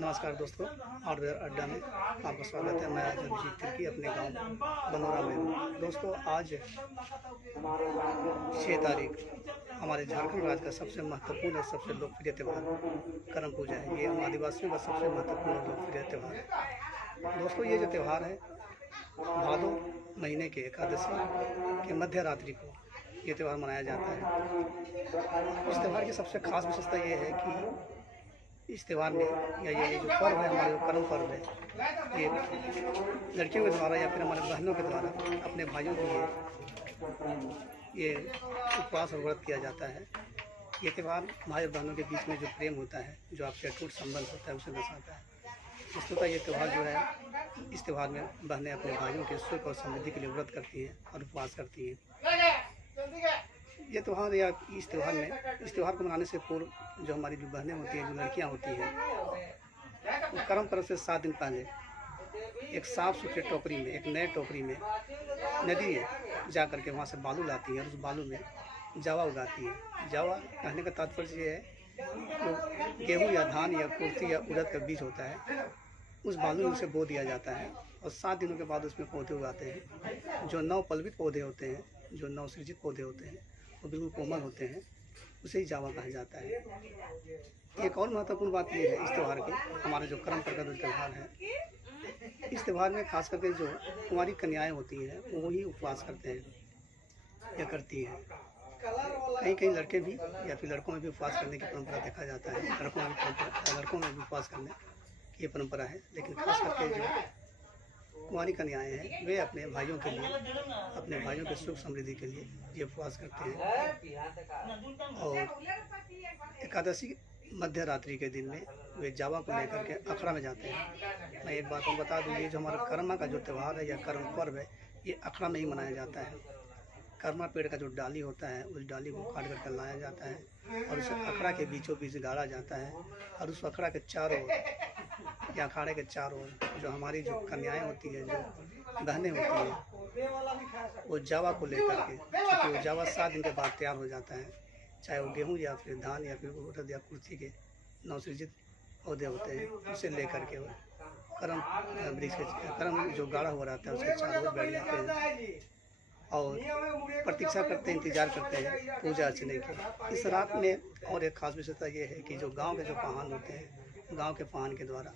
नमस्कार दोस्तों, हार्डवेयर अड्डा में आपका स्वागत है। मैं आज अभिजीत तिर्की अपने गांव बनोरा में हूँ। दोस्तों, आज 6 तारीख हमारे झारखंड राज्य का सबसे महत्वपूर्ण और सबसे लोकप्रिय त्यौहार करम पूजा है। ये हम आदिवासियों का सबसे महत्वपूर्ण और लोकप्रिय त्यौहार है। दोस्तों, ये जो त्यौहार है भादो महीने के एकादशी के मध्य रात्रि को ये त्यौहार मनाया जाता है। इस त्यौहार की सबसे खास विशेषता ये है कि इस त्यौहार में या ये जो पर्व है, हमारा जो करम पर्व है, ये लड़कियों के द्वारा या फिर हमारे बहनों के द्वारा अपने भाइयों के लिए ये उपवास और व्रत किया जाता है। ये त्यौहार भाई और बहनों के बीच में जो प्रेम होता है, जो आपसे अटूट संबंध होता है, उसे दर्शाता है। वस्तुतः ये त्यौहार जो है, इस त्यौहार में बहनें अपने भाइयों के सुख और समृद्धि के लिए व्रत करती हैं और उपवास करती हैं। ये त्यौहार या इस त्यौहार को मनाने से पूर्व जो हमारी जो बहनें होती हैं, जो लड़कियां होती हैं, वो करम पर्व से 7 दिन पहले एक साफ सुथरे टोकरी में, एक नए टोकरी में नदी में जा करके वहाँ से बालू लाती हैं और उस बालू में जावा उगाती हैं। जावा कहने का तात्पर्य ये है, तो गेहूँ या धान या कुर्थी या उड़द का बीज होता है, उस बालू में उसे बो दिया जाता है और 7 दिनों के बाद उसमें पौधे उगाते हैं। जो नवपल्लवित पौधे होते हैं, जो नवसृजित पौधे होते हैं, वो बिल्कुल कोमल होते हैं, उसे ही जावा कहा जाता है। एक और महत्वपूर्ण बात ये है इस त्यौहार की, हमारे जो करम पर्व का जो त्यौहार है, इस त्यौहार में खास करके जो कुंवारी कन्याएं होती हैं वो ही उपवास करते हैं या करती हैं। कहीं कहीं लड़के भी या फिर लड़कों में भी उपवास करने की परंपरा देखा जाता है। लड़कों में भी उपवास करने की ये परंपरा है, लेकिन खास करके जो कुंवारी कन्याएं हैं, वे अपने भाइयों के लिए, अपने भाइयों के सुख समृद्धि के लिए ये उपवास करते हैं। और एकादशी मध्य रात्रि के दिन में वे जावा को लेकर के अखड़ा में जाते हैं। मैं एक बात को बता दूँ, ये जो हमारा कर्मा का जो त्यौहार है या कर्म पर्व है, ये अखड़ा में ही मनाया जाता है। कर्मा पेड़ का जो डाली होता है, उस डाली को काट करके लाया जाता है और उसे अखड़ा के बीचों बीच गाड़ा जाता है और उस अखड़ा के चारों या अखाड़े के चारों ओर जो हमारी जो कन्याएं होती हैं, जो बहनें होती हैं, वो जावा को लेकर के, क्योंकि वो जावा 7 दिन के बाद तैयार हो जाता है, चाहे वो गेहूँ या फिर धान या फिर उड़द या कुर्थी के नवसृजित पौधे होते हैं, उसे लेकर के वो करम वृक्ष के करम जो गाढ़ा हुआ रहता है उसके चारों ओर बैठ जाते हैं और प्रतीक्षा करते हैं, इंतजार करते हैं पूजा अर्चने की। इस रात में और एक खास विशेषता ये है कि जो गांव के जो पाहन होते हैं, गांव के पाहन के द्वारा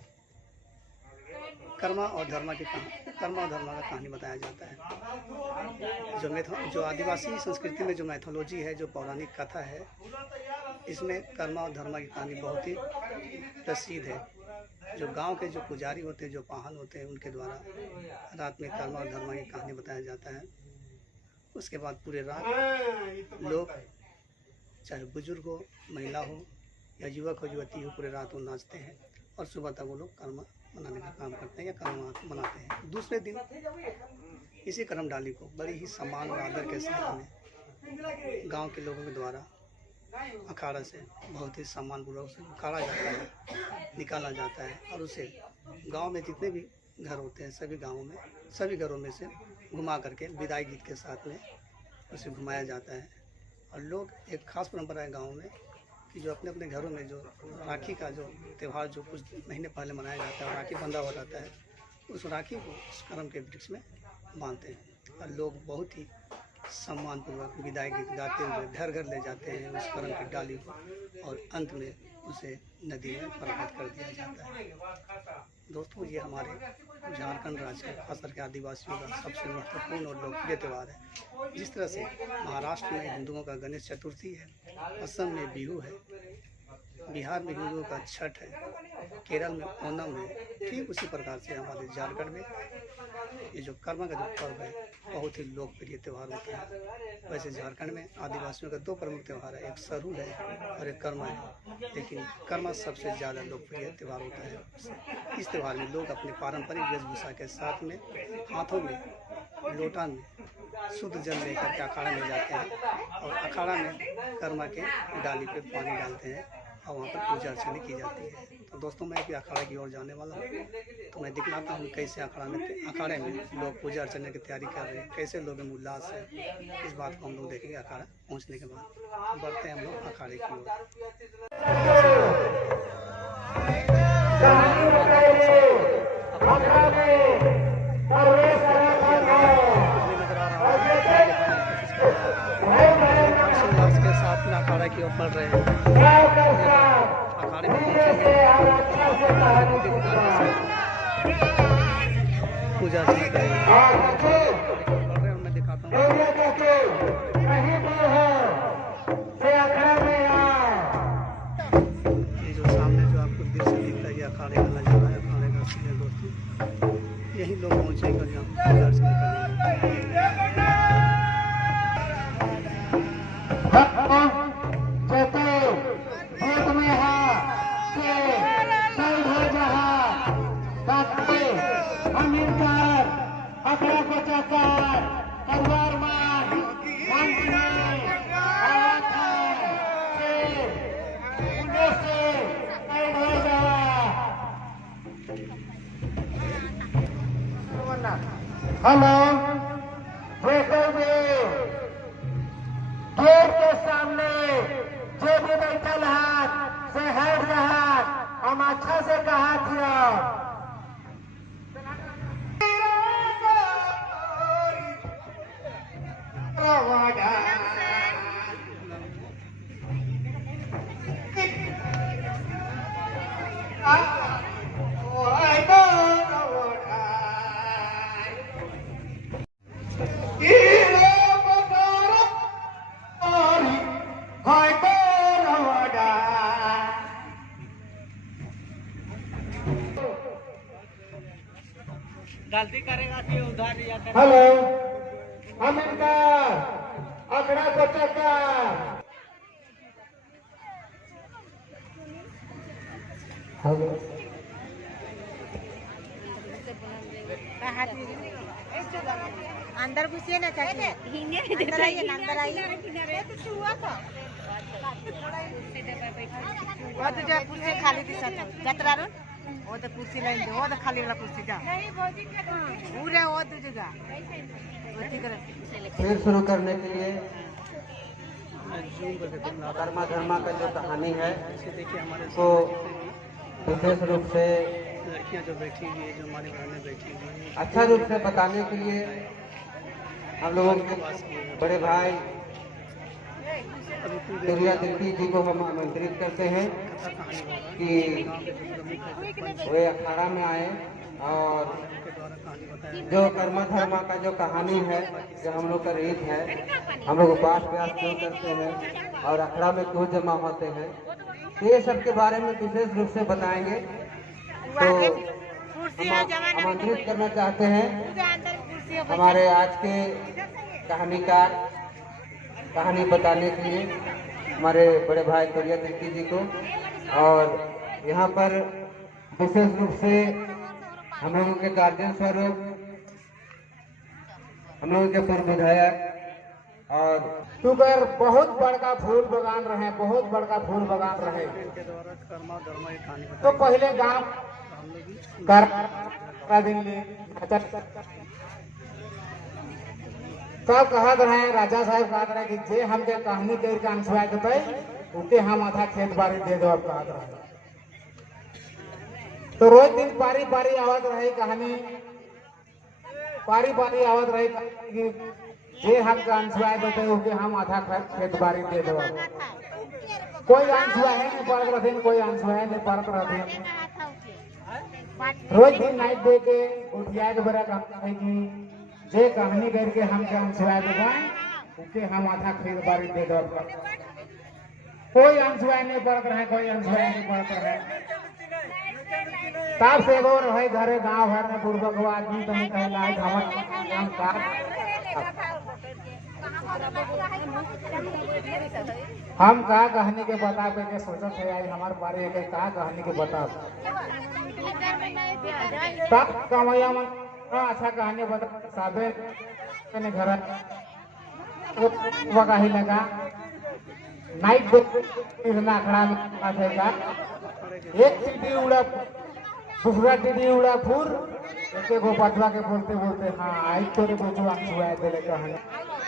कर्मा और धर्मा का कहानी बताया जाता है। जो आदिवासी संस्कृति में जो मैथोलॉजी है, जो पौराणिक कथा है, इसमें कर्मा और धर्मा की कहानी बहुत ही प्रसिद्ध है। जो गांव के जो पुजारी होते हैं, जो पाहन होते हैं, उनके द्वारा रात में कर्मा और धर्मा की कहानी बताया जाता है। उसके बाद पूरे रात लोग, चाहे बुजुर्ग हो, महिला हो या युवक हो, युवती हो, पूरे रात वो नाचते हैं और सुबह तक वो लोग कर्म मनाने का काम करते हैं या कर्म मनाते हैं। दूसरे दिन इसी करम डाली को बड़ी ही सम्मान और आदर के साथ में गांव के लोगों के द्वारा अखाड़ा से बहुत ही सम्मानपूर्वक से उखाड़ा जाता है, निकाला जाता है और उसे गांव में जितने भी घर होते हैं, सभी घरों में से घुमा करके विदाई गीत के साथ में उसे घुमाया जाता है। और लोग, एक खास परंपरा है गांव में कि जो अपने अपने घरों में जो राखी का जो त्यौहार जो कुछ महीने पहले मनाया जाता है, राखी बंधा हुआ रहता है, उस राखी को उस करम के वृक्ष में बांधते हैं और लोग बहुत ही सम्मानपूर्वक विदाई गीत गाते हुए घर घर ले जाते हैं उस करम की डाली को और अंत में उसे नदी में प्रवाहित कर दिया जाता है। दोस्तों, ये हमारे झारखंड राज्य का, खास करके आदिवासियों का सबसे महत्वपूर्ण और लोकप्रिय त्यौहार है। जिस तरह से महाराष्ट्र में हिंदुओं का गणेश चतुर्थी है, असम में बिहू है, बिहार में हिंदुओं का छठ है, केरल में ओणम है, ठीक उसी प्रकार से हमारे झारखंड में ये जो कर्मा का जो पर्व है बहुत ही लोकप्रिय त्यौहार होता है। वैसे झारखंड में आदिवासियों का 2 प्रमुख त्यौहार है, एक सरहुल है और एक कर्मा है, लेकिन कर्मा सबसे ज़्यादा लोकप्रिय त्यौहार होता है। इस त्यौहार में लोग अपने पारंपरिक वेशभूषा के साथ में हाथों में लोटा में शुद्ध जल लेकर के अखाड़ा में जाते हैं और अखाड़ा में कर्मा के डाली पे पानी डालते हैं और वहाँ पर पूजा अर्चना की जाती है। तो दोस्तों, मैं भी अखाड़ा की ओर जाने वाला हूँ, तो मैं दिखलाता हूँ कैसे अखाड़े में लोग पूजा अर्चना की तैयारी कर रहे हैं, कैसे लोग में उल्लास है। इस बात को हम लोग देखेंगे अखाड़ा पहुँचने के बाद। बढ़ते हैं हम लोग अखाड़े की ओर। कहानी बताइए अखड़ा में परवेश के साथ में अखाड़ा की ओर बढ़ रहे हैं। अखाड़े में पूजा अर्चना करेंगे। मैं दिखाता हूँ ये जो सामने जो आपको दृश्य दिख रहा है, ये अखाड़े का नजारा है, अखाड़े का सीन है दोस्तों। यही लोग पहुँचेगा जहाँ पूजा अर्चना करेंगे। अखड़ा को चक्कर परिवार मान हेलो गेट के सामने जो भी बैठल हाथ से हट रहा हम अच्छा से कहा था गलती करेगा कि उधार या हेलो हम इनका अखड़ा को चक्कर हेलो अंदर घुसिए ना चाहिए अंदर आइए अंदर आइए वो तो जो कुर्सी खाली थी सब जतरा रो वो तो कुर्सी लाइन दे वो तो खाली वाला कुर्सी जा पूरे वो तो जगह फिर शुरू करने के लिए कर्मा धर्मा का जो कहानी है वो विशेष रूप से लड़कियां जो बैठी हुई है, जो हमारी बहनें बैठी हुई हैं, अच्छा रूप से बताने के लिए हम लोगों के बड़े भाई देविया तिर्की जी को हम आमंत्रित करते हैं कि वे अखाड़ा में आए और जो कर्मा धर्मा का जो कहानी है, जो हम लोग का रीत है, हम लोग उपास व्यास क्यों करते हैं और अखाड़ा में क्यों जमा होते हैं, ये सब के बारे में विशेष रूप से बताएंगे। तो हम आमंत्रित करना चाहते हैं हमारे आज के कहानीकार कहानी बताने के लिए हमारे बड़े भाई देविया तिर्की जी को, और यहाँ पर विशेष रूप से हम लोगों के गार्जियन स्वरूप हम लोगों के पूर्व विधायक और तुगर बहुत बड़का फूल बगान रहे, बहुत बड़का फूल बगान रहे। के द्वारा कर्मा धर्मा की कहानी तो पहले गांव कर दिन तब कहत रहे, राजा साहब कहत रहे कि जे हमके कहानी कह के अनसुआ देते उनके हम आधा खेत बाड़ी दे दो। कहत रहे तो रोज दिन पारी पारी आवत रही कहानी, पारी पारी आवत रही कि जे हमके अनसुआ देते उनके हम आधा खेत बाड़ी दे दो। कोई अनसुआ है नहीं पड़त रहते, कोई अनसुआ नहीं पड़त रहते। रोज दिन नाइट दे के उठिया के बड़ा कहता है कि जे कहानी करके हमके अनसुआ देगा उनके हम आधा खेत बाड़ी दे दो। कोई अनसुआ नहीं पड़त रहे, कोई अनसुआ नहीं पड़त रहे। तब से एगो रहे घरे गांव भर में पूर्वक आदमी तनी कहला हम का हम का कहानी के बता के सोचत है आज हमारे बारे में का कहानी के बता तब कमैया मन अच्छा कहानी बता साबे ने घर वकाही लगा नाइट इतना खड़ा में का एक सीटी उड़ा दूसरा टीडी उड़ा फूर एक गो पटवा के बोलते बोलते हाँ आई तोरे बोझो अनसुआ देले कहानी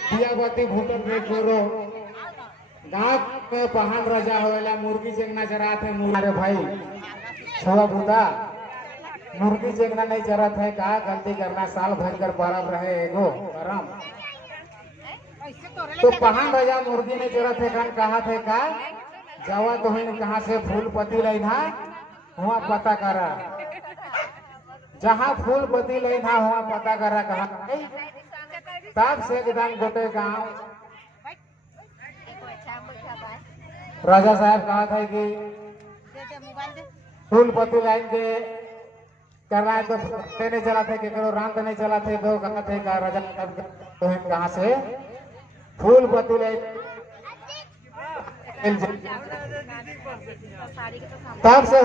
दियाबती भूतन रे कोरो गांव में पहाड़ राजा होएला मुर्गी चंगना चरात है। अरे भाई छुआ भूता मुर्गी चेकना नहीं चरत है का गलती करना साल भर कर परब रहे एगो करम तो पहान राजा मुर्गी ने चरत है कान कहा थे का जावा तो कहाँ से फूल पति लेना हुआ पता करा जहाँ फूल पति लेना हुआ पता करा कहा तब से एकदम गोटे गांव राजा साहब कहा था कि फूल पति लाइन के करना है तो नहीं चला थे कि करो राम तो नहीं चला थे तो कहा थे का राजा तो कहाँ से फूल पति लाइन तब से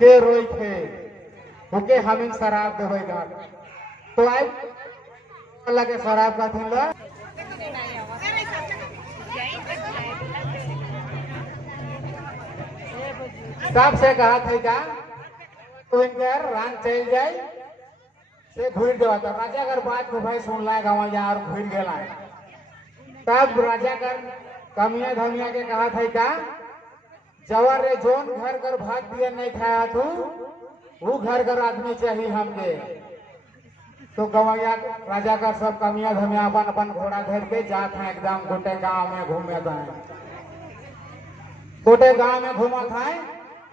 के रोई थे ओके हमें शराब देगा तो आए अल्लाह के शराब का थी लो तब से कहा थे का तो इनकर रान चल जाए से घूर देवा था राजा अगर बात को भाई सुन लाए गाँव यार घूर गया तब राजा कर कमिया धमिया के कहा था का जवर रे जोन घर कर भात दिया नहीं खाया तू वो घर कर आदमी चाहिए हमके तो गवैया राजा का सब कमिया धमिया अपन अपन घोड़ा धर के जात हैं एकदम गोटे गांव में घूमे था गोटे गांव में घूमा था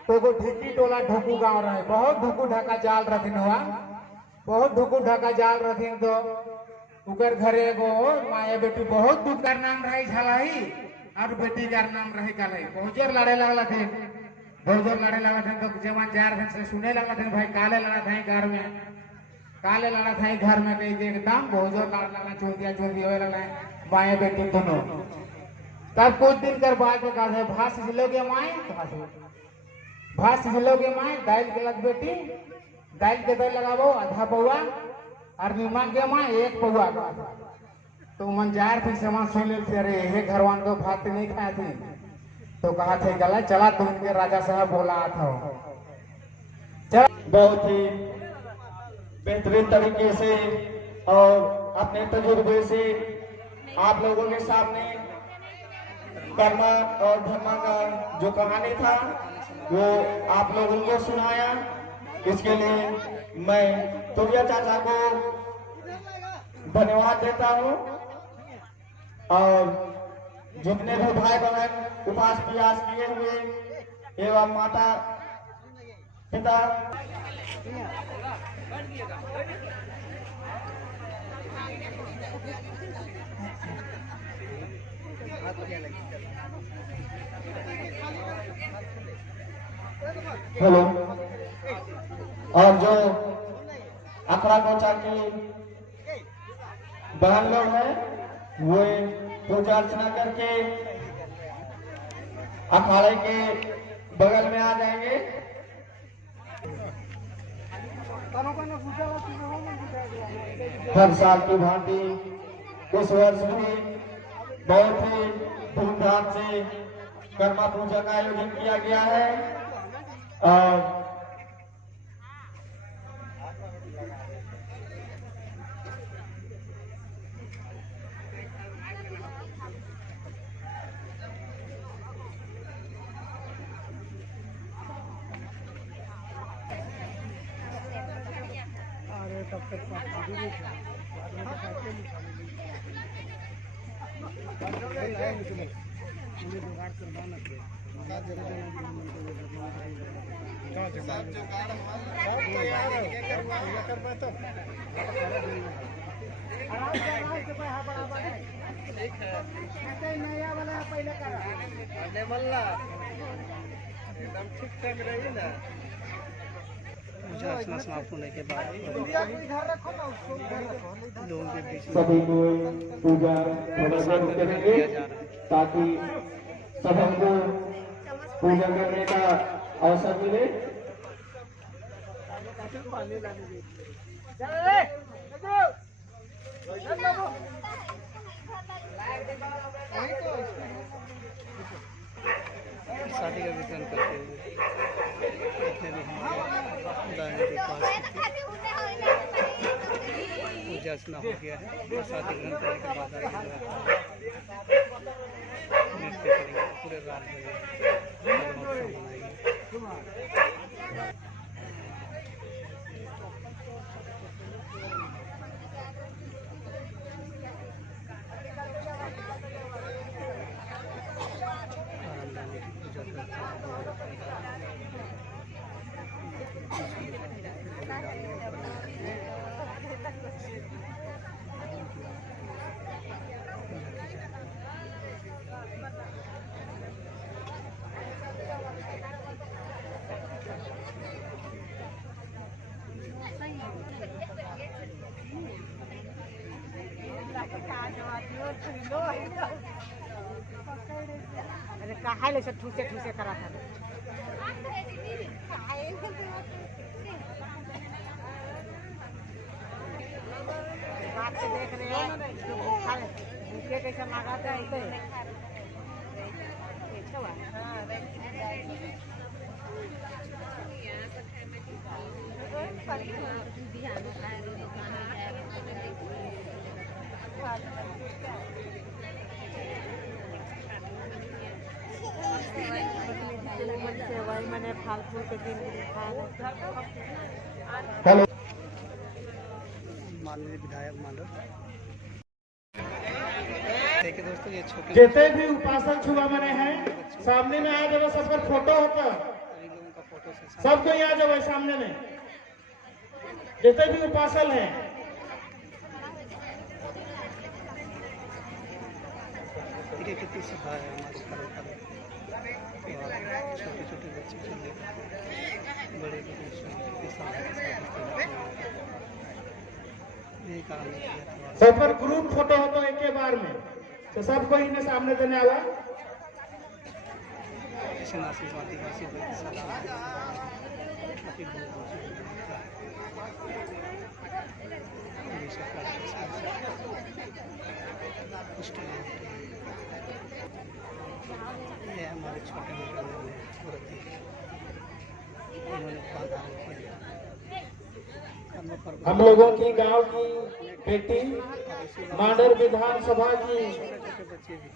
तो एगो ढिक्की टोला ढुकू गांव रहे बहुत ढुकू ढका जाल रथिन हुआ बहुत ढुकू ढका जाल रथिन तो उकर घरे एगो माया बेटी बहुत दुख कर नाम रही झलाई और बेटी का नाम रही काले बहुत जोर लड़े लगला थे बहुत जोर लड़े लगा थे तो जवान जार से सुने लगा थे भाई काले लड़ा था घर में काले लड़ा था घर में कहीं एकदम बहुत जोर लड़ा चोल दिया लगा माए बेटी दोनों तब कुछ दिन कर बाद में कहा भाष हिलोगे माए भाष हिलोगे माए दाइल के लग बेटी दाइल के दर लगाबो आधा पौआ और निमक के माए एक पौआ का तो मंजार थे सामान सुन ले थे अरे ये घरवान तो भात नहीं खाए थे तो कहा थे गला चला तुम के राजा साहब बोला था बहुत ही बेहतरीन तरीके से और अपने तजुर्बे से आप लोगों के सामने कर्मा और धर्मा का जो कहानी था वो आप लोगों को सुनाया। इसके लिए मैं तुरिया चाचा को धन्यवाद देता हूँ और जितने भी भाई बहन उपास प्रयास किए हुए एवं माता पिता हेलो और जो अखड़ा गोचा की बहन लोग हैं वो पूजा अर्चना करके अखाड़े के बगल में आ जाएंगे। हर साल की भांति इस वर्ष भी बहुत ही धूमधाम से कर्मा पूजा का आयोजन किया गया है और पूजा अर्चना समाप्त होने के बाद लोगों के बीच सभी को पूजा थोड़ा करेंगे ताकि सबको पूजा करने का अवसर मिले। शादी का वितरण करते हुए जितने भी हमारे पूजा अर्चना हो गया है। शादी ग्रहण करने के बाद नृत्य करेंगे, पूरे रात भर महोत्सव मनाएंगे। रामदानी की पूजा करते अरे कहा ले सब ठूसे ठूसे करा था बात से देख रहे हैं तो भूखे कैसा लगाता है इसे वही मैंने फल फूल के दिन हेलो माननीय विधायक मंडल देखिए दोस्तों, ये छोटे जितने भी उपासक छुआ बने हैं सामने में आ जाओ, सबका फोटो होता सभी लोगों का फोटो सेशन सबको यहाँ जाओ सामने में, जितने भी उपासक हैं। देखिए कितनी सभा है हमारे कार्यक्रम, छोटे छोटे बच्चे से लेकर बड़े बड़े कितनी सभा के साथ यही कारण है कि यह सब पर ग्रुप फोटो हो तो एक के बार में, तो सबको इन्हें सामने देने आवा। किसी नासिक आदिवासी व्यक्ति सलाम काफी बहुत ये हमारे छोटे मोटे औरतें उन्होंने बाधाओं किया। हम लोगों की गांव की बेटी मांडर विधानसभा की छोटे बच्चे भी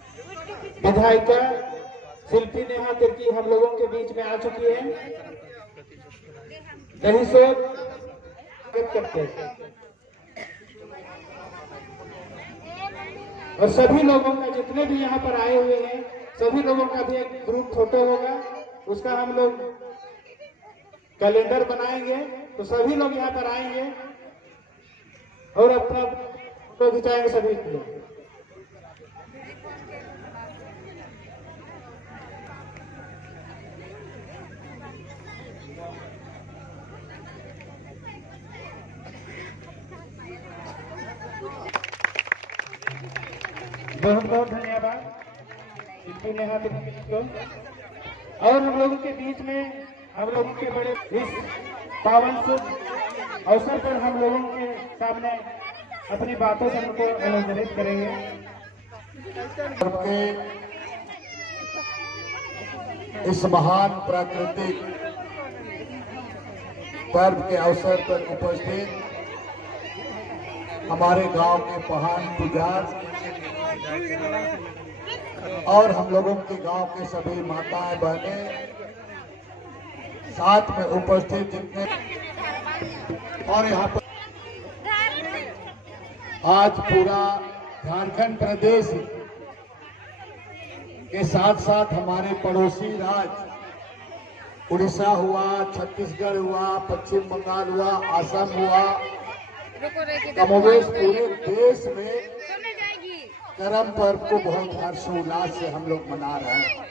विधायिका शिल्पी नेहा तिर्की हम लोगों के बीच में आ चुकी है। यही सोच करते हैं और सभी लोगों का जितने भी यहाँ पर आए हुए हैं सभी लोगों का भी एक ग्रुप फोटो होगा, उसका हम लोग कैलेंडर बनाएंगे तो सभी लोग यहाँ पर आएंगे और अपना फोटो खिंचाएंगे सभी लोग। बहुत बहुत धन्यवाद शिल्पी नेहा तिर्की को। और हम लोगों के बीच में हम लोगों के बड़े इस पावन शुभ अवसर पर हम लोगों के सामने अपनी बातों से उनको अनुग्रहित करेंगे। इस महान प्राकृतिक पर्व के अवसर पर उपस्थित हमारे गांव के महान पुजारी और हम लोगों के गांव के सभी माताएं बहनें, साथ में उपस्थित जितने और यहाँ पर आज पूरा झारखंड प्रदेश के साथ साथ हमारे पड़ोसी राज्य उड़ीसा हुआ, छत्तीसगढ़ हुआ, पश्चिम बंगाल हुआ, असम हुआ, कमोवेश पूरे देश में करम पर्व को बहुत हर्षोल्लास से हम लोग मना रहे हैं।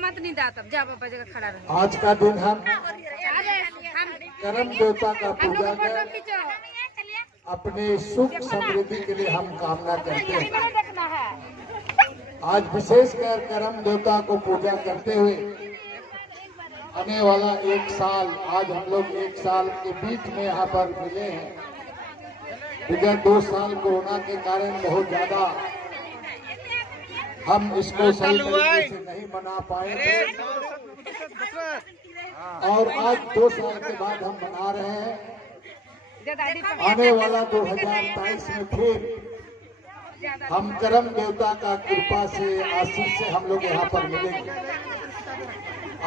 मत नहीं दाता जा बाबा जगह खड़ा रहे। आज का दिन हम करम देवता का पूजा कर अपने सुख समृद्धि के लिए हम कामना करते हैं। आज विशेषकर करम देवता को पूजा करते हुए आने वाला एक साल, आज हम लोग एक साल के बीच में यहाँ पर मिले हैं। विगत 2 साल कोरोना के कारण बहुत ज्यादा हम इसको सही तरीके से नहीं मना पाए थे और आज 2 साल के बाद हम मना रहे हैं। आने वाला 2023 में फिर हम करम देवता का कृपा से आशीष से हम लोग यहाँ पर मिलेंगे।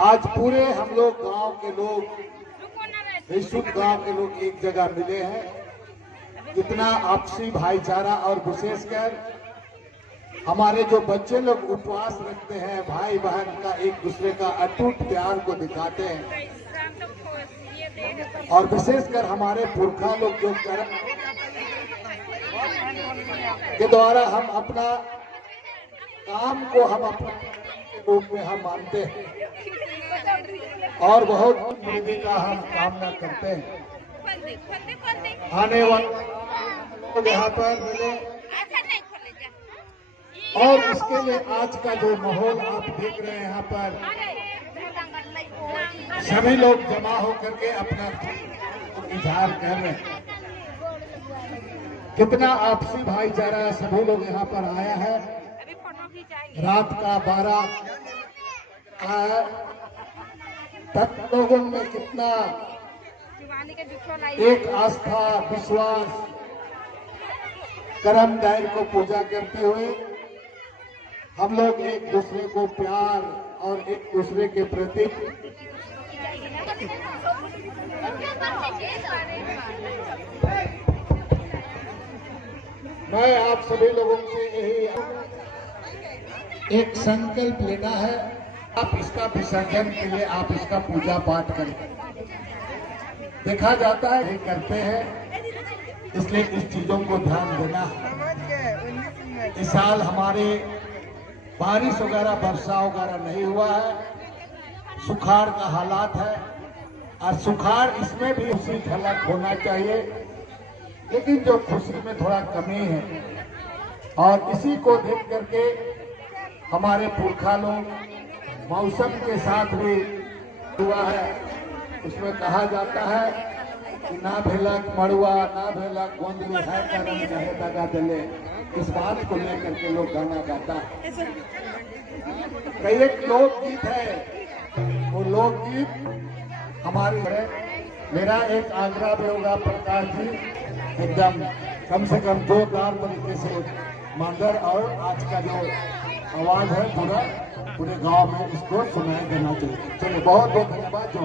आज पूरे हम लोग गांव के लोग, विशुद्ध गांव के लोग एक जगह मिले हैं। इतना आपसी भाईचारा और विशेषकर हमारे जो बच्चे लोग उपवास रखते हैं, भाई बहन का एक दूसरे का अटूट प्यार को दिखाते हैं, और विशेषकर हमारे पुरखा लोग जो कर्म के द्वारा हम अपना काम को हम अपने रूप में हम मानते हैं और बहुत वृद्धि का हम कामना करते हैं। आने वाले यहाँ पर मिले, और इसके लिए आज का जो माहौल आप देख रहे हैं, यहाँ पर सभी लोग जमा होकर के अपना इजहार कर रहे हैं। कितना आपसी भाईचारा सभी लोग यहाँ पर आया है। रात का 12 तक लोगों में कितना एक आस्था, विश्वास, कर्म दायर को पूजा करते हुए हम लोग एक दूसरे को प्यार और एक दूसरे के प्रति मैं आप सभी लोगों से यही एक संकल्प लेना है। आप इसका विसर्जन के लिए आप इसका पूजा पाठ करें। देखा जाता है ये करते हैं, इसलिए इस चीजों को ध्यान देना है। इस साल हमारे बारिश वगैरह, वर्षा वगैरह नहीं हुआ है, सुखाड़ का हालात है, और सुखाड़ इसमें भी उसी झलक होना चाहिए, लेकिन जो खुशी में थोड़ा कमी है। और इसी को देख करके हमारे पुरखा लोग मौसम के साथ भी हुआ है। उसमें कहा जाता है कि ना भेलक मड़ुआ, ना भेलक गोंदली है करम चाहे दगा दिले। इस बात को लेकर के लोग गाना गाता है। कई एक लोकगीत है, वो लोकगीत हमारे है। मेरा एक आग्रह भी होगा, प्रकाश जी एकदम कम से कम जोरदार तरीके से मांगर और आज का जो आवाज है पूरे गांव में इसको सुनाई देना चाहिए। चलिए, बहुत बहुत धन्यवाद। जो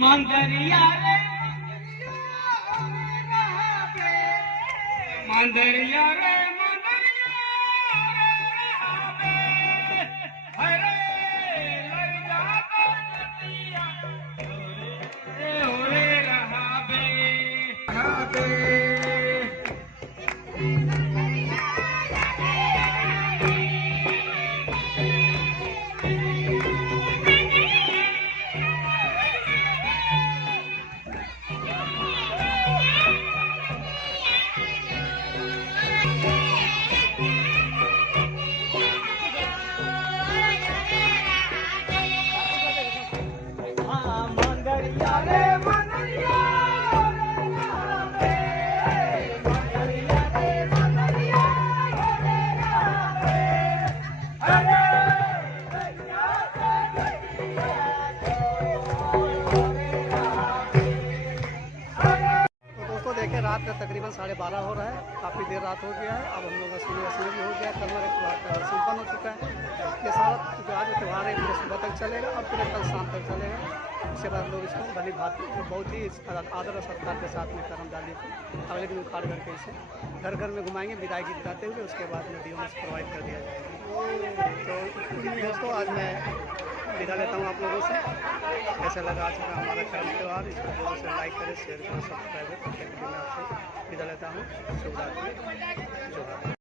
मंदरिया रे मंदरिया रे देखिए रात का तकरीबन 12:30 हो रहा है, काफ़ी देर रात हो गया है। अब हम लोग का सूर्यास्त भी हो गया, कलमर त्योहार संपन्न हो चुका है। ये सारा जो आज त्यौहार है पूरे सुबह तक चलेगा और पूरे कल शाम तक चलेगा। उसके बाद लोग इसको भली भांति बहुत ही आदर और सत्कार के साथ में करम डाली को अगले दिन उखाड़ करके इसे घर घर में घुमाएंगे विदाई गीत गाते हुए। उसके बाद नदियों में प्रोवाइड कर दिया जाएगा। तो दोस्तों आज मैं विदा लेता हूँ आप लोगों से। कैसा लगा आज का हमारा कर्म त्यौहार, इसको जल्द से लाइक करें, शेयर करें, सब्सक्राइब करें। विदा लेता हूँ। शुभ रात्रि।